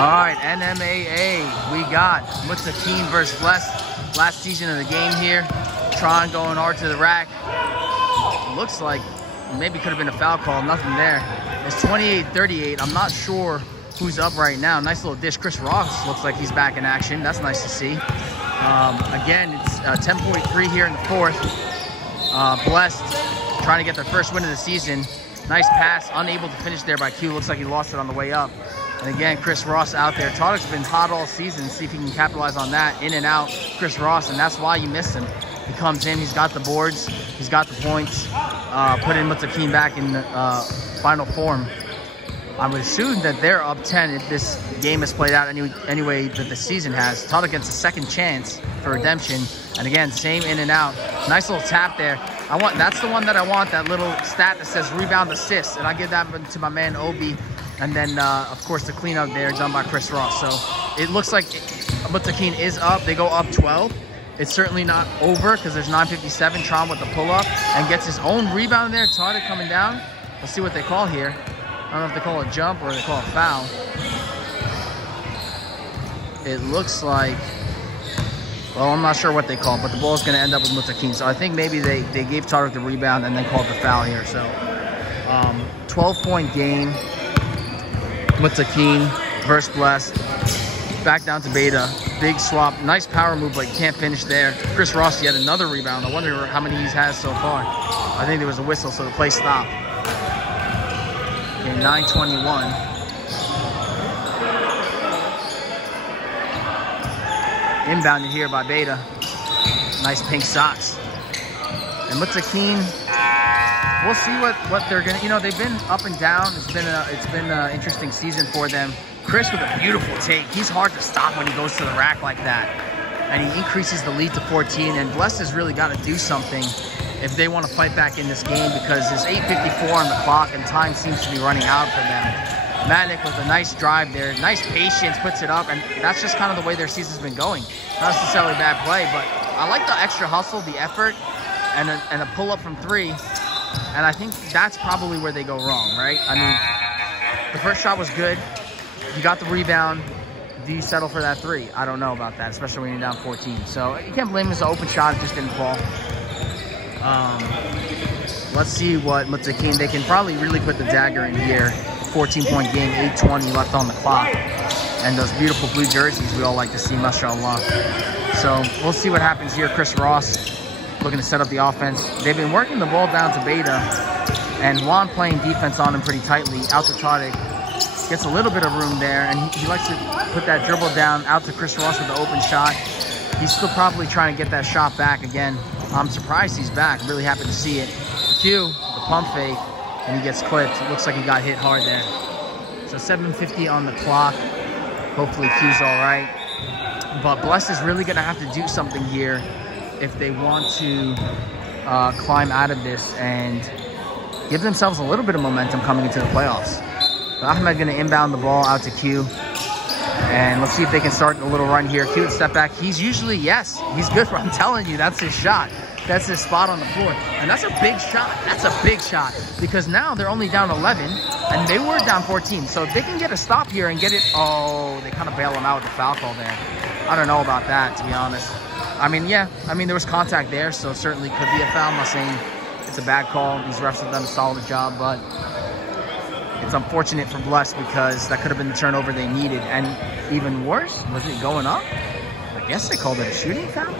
All right, NMAA, we got Mutaqeen versus Blessed. Last season of the game here. Tron going hard to the rack. Looks like maybe could have been a foul call, nothing there. It's 28-38. I'm not sure who's up right now. Nice little dish. Chris Ross looks like he's back in action. That's nice to see. Again, it's 10.3 here in the fourth. Blessed trying to get their first win of the season. Nice pass, unable to finish there by Q. Looks like he lost it on the way up. And again, Chris Ross out there. Tadek's been hot all season. See if he can capitalize on that. In and out, Chris Ross, and that's why you missed him. He comes in, he's got the boards, he's got the points. Putting Mutaqeen back in the final form. I would assume that they're up 10 if this game is played out anyway that the season has. Tadek gets a second chance for redemption. And again, same in and out. Nice little tap there. That's the one that I want, that little stat that says rebound assist. And I give that to my man Obi. And then, of course, the cleanup there done by Chris Ross. So it looks like Mutaqeen is up. They go up 12. It's certainly not over because there's 9:57. Tron with the pull-up and gets his own rebound there. Tadek coming down. Let's see what they call here. I don't know if they call it a jump or they call it a foul. It looks like, well, I'm not sure what they call it, but the ball's going to end up with Mutaqeen. So I think maybe they gave Tadek the rebound and then called the foul here. So 12-point game. Mutaqeen versus Blessed. Back down to Beta. Big swap. Nice power move, but you can't finish there. Chris Ross yet another rebound. I wonder how many he's has so far. I think there was a whistle, so the play stopped. Okay, 9:21. Inbounded here by Beta. Nice pink socks. And Mutaqeen, we'll see what they're gonna. They've been up and down. It's been an interesting season for them. Chris with a beautiful take. He's hard to stop when he goes to the rack like that, and he increases the lead to 14. And Bless has really got to do something if they want to fight back in this game, because there's 8:54 on the clock and time seems to be running out for them. Matic with a nice drive there, nice patience, puts it up, and that's just kind of the way their season's been going. Not necessarily bad play, but I like the extra hustle, the effort, and a pull up from three. And I think that's probably where they go wrong, right? I mean, the first shot was good. You got the rebound. Do you settle for that three? I don't know about that, especially when you're down 14. So you can't blame him. It's an open shot. It just didn't fall. Let's see what Mutaqeen. They can probably really put the dagger in here. 14-point game, 8:20 left on the clock. And those beautiful blue jerseys we all like to see, mashallah. So we'll see what happens here. Chris Ross looking to set up the offense. They've been working the ball down to Beta. And Juan playing defense on him pretty tightly. Out to Tadek. Gets a little bit of room there, and he likes to put that dribble down out to Chris Ross with the open shot. He's still probably trying to get that shot back again. I'm surprised he's back. Really happy to see it. Q, the pump fake, and he gets clipped. It looks like he got hit hard there. So 7:50 on the clock. Hopefully Q's all right. But Bless is really going to have to do something here if they want to climb out of this and give themselves a little bit of momentum coming into the playoffs. Ahmed going to inbound the ball out to Q. And let's see if they can start a little run here. Q would step back. He's usually, yes, he's good. I'm telling you, that's his shot. That's his spot on the floor. And that's a big shot. That's a big shot. Because now they're only down 11, and they were down 14. So if they can get a stop here and get it, oh, they kind of bail him out with the foul call there. I don't know about that, to be honest. I mean, yeah, there was contact there, so it certainly could be a foul. I'm not saying it's a bad call. These refs have done a solid job, but it's unfortunate for Bless because that could have been the turnover they needed. And even worse, was it going up? I guess they called it a shooting foul.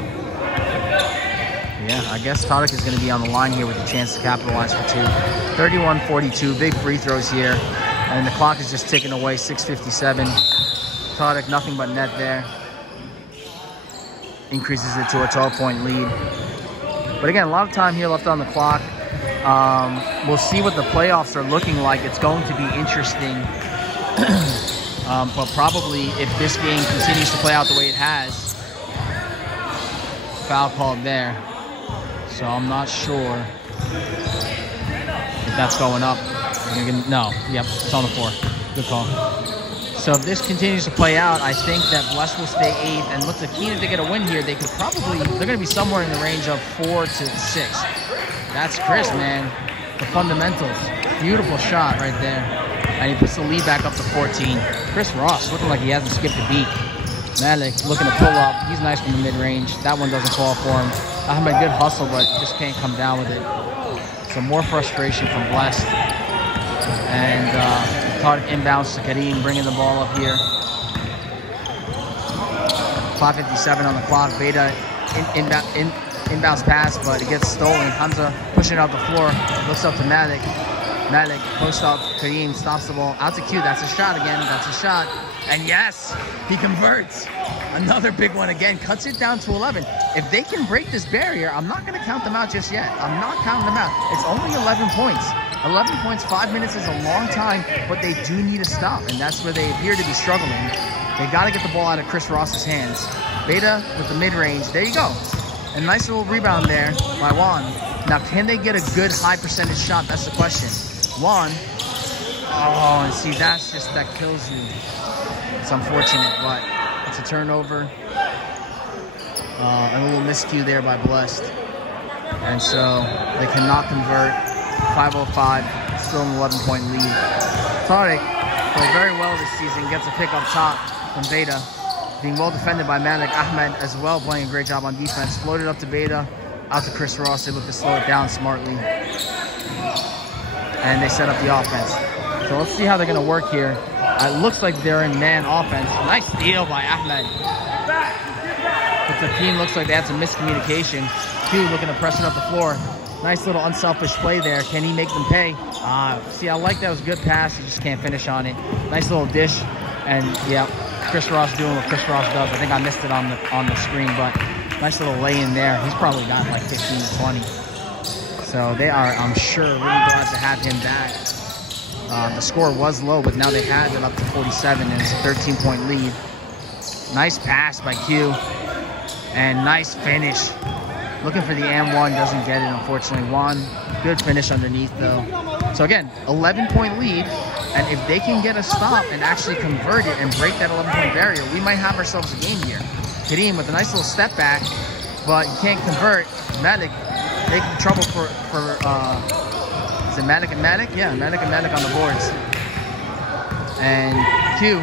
Yeah, I guess Tadek is going to be on the line here with a chance to capitalize for two. 31-42, big free throws here. And the clock is just ticking away, 6:57. Tadek, nothing but net there. Increases it to a 12-point lead. But again, a lot of time here left on the clock. We'll see what the playoffs are looking like. It's going to be interesting. But probably if this game continues to play out the way it has, foul called there. So I'm not sure if that's going up. No, yep, it's on the floor. Good call. So if this continues to play out, I think that Bless will stay 8th. And Mutaqeen, if they get a win here, they're going to be somewhere in the range of 4 to 6. That's Chris, man. The fundamentals. Beautiful shot right there. and he puts the lead back up to 14. Chris Ross looking like he hasn't skipped a beat. Malik looking to pull up. He's nice from the mid-range. That one doesn't fall for him. Ahmed, good hustle, but just can't come down with it. So more frustration from Blessed. And Tariq inbounds to Kareem, bringing the ball up here. 5:57 on the clock. Beta inbounds pass, but it gets stolen. Hamza pushing out the floor. Looks up to Malik. Malik post up. Kareem stops the ball. Out to Q. That's a shot again. That's a shot. And yes, he converts. Another big one again. Cuts it down to 11. If they can break this barrier, I'm not going to count them out just yet. I'm not counting them out. It's only 11 points. 11 points, 5 minutes is a long time, but they do need a stop, and that's where they appear to be struggling. They got to get the ball out of Chris Ross's hands. Beta with the mid-range. There you go. A nice little rebound there by Juan. Now, can they get a good high percentage shot? That's the question. Juan. Oh, and see, that kills you. It's unfortunate, but it's a turnover. A little miscue there by Blessed. And so they cannot convert. 5:05, still an 11-point lead. Tariq played very well this season, gets a pick up top from Beta. Being well defended by Malik. Ahmed as well playing a great job on defense. Floated up to Beta, out to Chris Ross. They look to slow it down smartly. And they set up the offense. So let's see how they're going to work here. It looks like they're in man offense. Nice steal by Ahmed. But the team looks like they had some miscommunication. Q looking to press it up the floor. Nice little unselfish play there. Can he make them pay? See, I like that. It was a good pass. He just can't finish on it. Nice little dish. And, yeah, Chris Ross doing what Chris Ross does. I think I missed it on the screen, but nice little lay in there. He's probably got like 15 to 20. So they are, I'm sure, really glad to have him back. The score was low, but now they have it up to 47, and it's a 13-point lead. Nice pass by Q. And nice finish. Looking for the and-one, doesn't get it, unfortunately. Juan, good finish underneath, though. So, again, 11-point lead, and if they can get a stop and actually convert it and break that 11-point barrier, we might have ourselves a game here. Kareem with a nice little step back, but you can't convert. Malik making trouble for is it Malik and Malik? Yeah, Malik and Malik on the boards. And Q,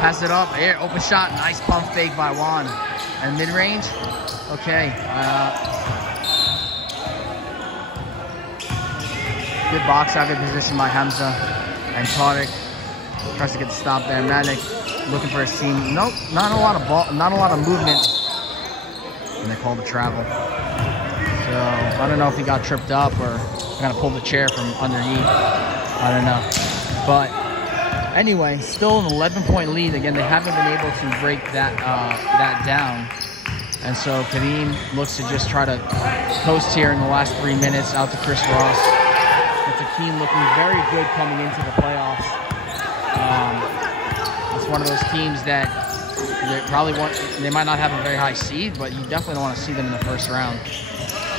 pass it up, here, open shot, nice pump fake by Juan. And mid-range, okay. Good box out, good position by Hamza. And Tariq tries to get the stop there. Malik looking for a seam. Nope, not a lot of movement. And they call the travel. So I don't know if he got tripped up or kind of pulled the chair from underneath. I don't know. But anyway, still an 11-point lead. Again, they haven't been able to break that down. And so Kareem looks to just try to coast here in the last 3 minutes out to Chris Ross. Mutaqeen looking very good coming into the playoffs. It's one of those teams that they might not have a very high seed, but you definitely don't want to see them in the first round.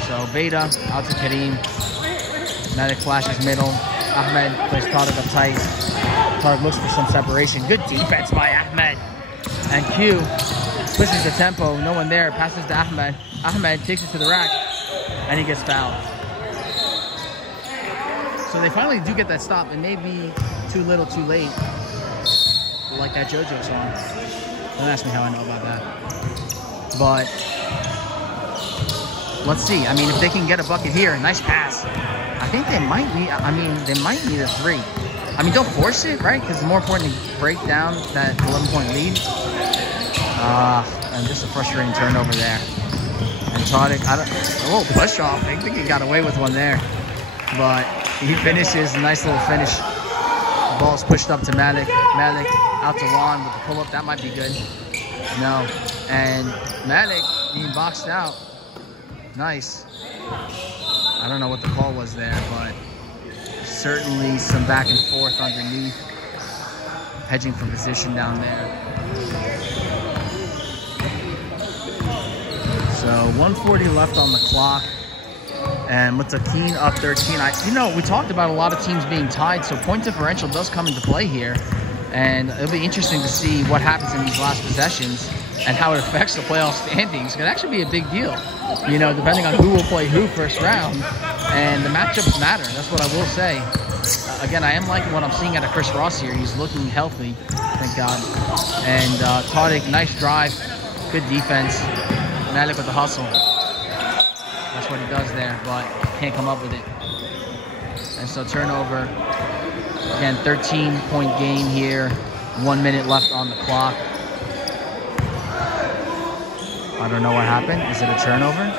So Beta out to Kareem. Malik flashes middle. Ahmed plays Tariq up tight. Tariq looks for some separation. Good defense by Ahmed. And Q pushes the tempo. No one there. Passes to Ahmed. Ahmed takes it to the rack. And he gets fouled. So they finally do get that stop. It may be too little, too late. Like that JoJo song. Don't ask me how I know about that. But let's see. I mean, if they can get a bucket here, nice pass. I think they might need, they might need a three. I mean, don't force it, right? Because it's more important to break down that 11-point lead. And just a frustrating turnover there. And Tariq, a little push off. I think he got away with one there. But he finishes, a nice little finish. The ball's pushed up to Malik. Malik out to Juan with the pull-up. That might be good. No. And Malik being boxed out. Nice. I don't know what the call was there, but certainly some back and forth underneath. Hedging for position down there. So 1:40 left on the clock. And Mutaqeen up 13. We talked about a lot of teams being tied, so point differential does come into play here. And it'll be interesting to see what happens in these last possessions and how it affects the playoff standings. It could actually be a big deal, depending on who will play who first round. And the matchups matter. That's what I will say. again, I am liking what I'm seeing out of Chris Ross here. He's looking healthy, thank God. And Tadic, nice drive, good defense. Malik with the hustle. That's what he does there, but can't come up with it. And so turnover. Again, 13-point game here. 1 minute left on the clock. I don't know what happened. Is it a turnover?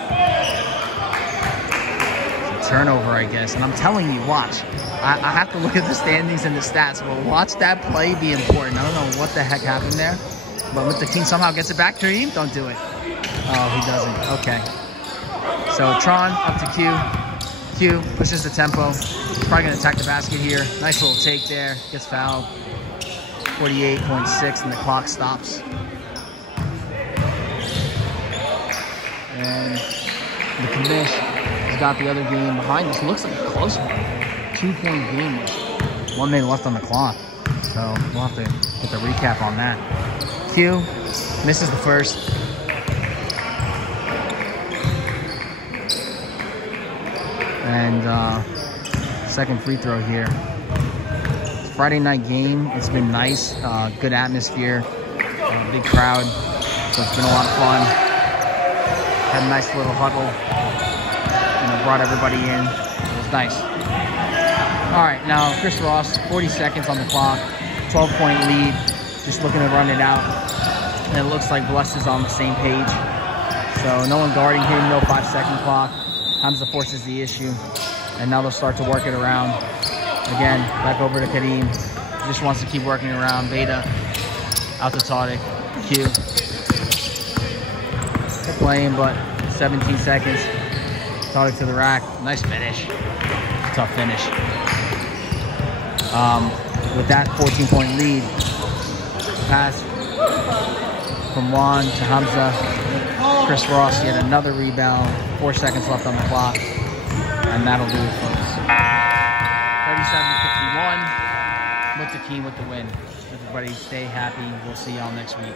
It's a turnover, I guess. And I'm telling you, watch. I have to look at the standings and the stats, but watch that play be important. I don't know what the heck happened there. But Mutaqeen somehow gets it back. Kareem, don't do it. Oh, he doesn't. Okay. So Tron up to Q. Q pushes the tempo. He's probably going to attack the basket here. Nice little take there. Gets fouled. 48.6 and the clock stops. And the commish has got the other game behind us. It looks like a close one. 2-point game. 1 minute left on the clock. So we'll have to get the recap on that. Q misses the first. And second free throw here. Friday night game. It's been nice. Good atmosphere. Big crowd. So it's been a lot of fun. Had a nice little huddle. Brought everybody in. It was nice. All right, now Chris Ross, 40 seconds on the clock. 12-point lead. Just looking to run it out. And it looks like Bless is on the same page. So no one guarding him. No 5-second clock. Hamza forces the issue. And now they'll start to work it around. Again, back over to Kareem. Just wants to keep working around. Beta out to Tadic. Q. They're playing, but 17 seconds. Tadic to the rack. Nice finish. Tough finish. With that 14-point lead, pass from Juan to Hamza. Chris Ross, yet another rebound. 4 seconds left on the clock. And that'll do it, folks. 37-51. Mutaqeen with the win. Everybody stay happy. We'll see y'all next week.